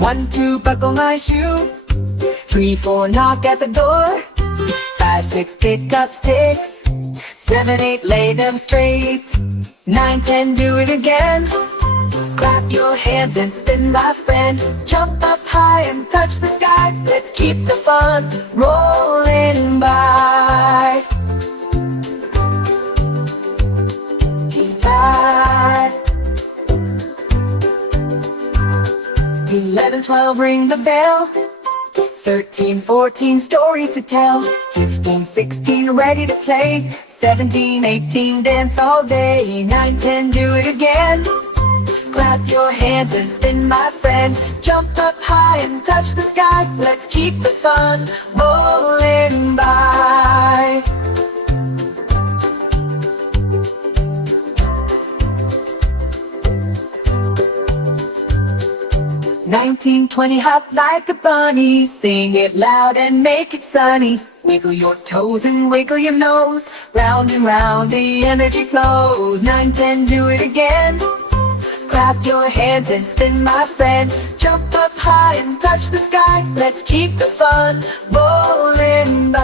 1, 2, buckle my shoe. 3, 4, knock at the door. 5, 6, pick up sticks. 7, 8, lay them straight. 9, 10, do it again. Clap your hands and spin, my friend. Jump up high and touch the sky. Let's keep the fun rolling by. 11, 12, ring the bell. 13, 14, stories to tell. 15, 16, ready to play. 17, 18, dance all day. 9, 10, do it again. Clap your hands and spin, my friend. Jump up high and touch the sky. Let's keep the fun rolling by. 19, 20, hop like a bunny. Sing it loud and make it sunny. Wiggle your toes and wiggle your nose. Round and round the energy flows. 9, 10, do it again. Clap your hands and spin, my friend. Jump up high and touch the sky. Let's keep the fun rolling by.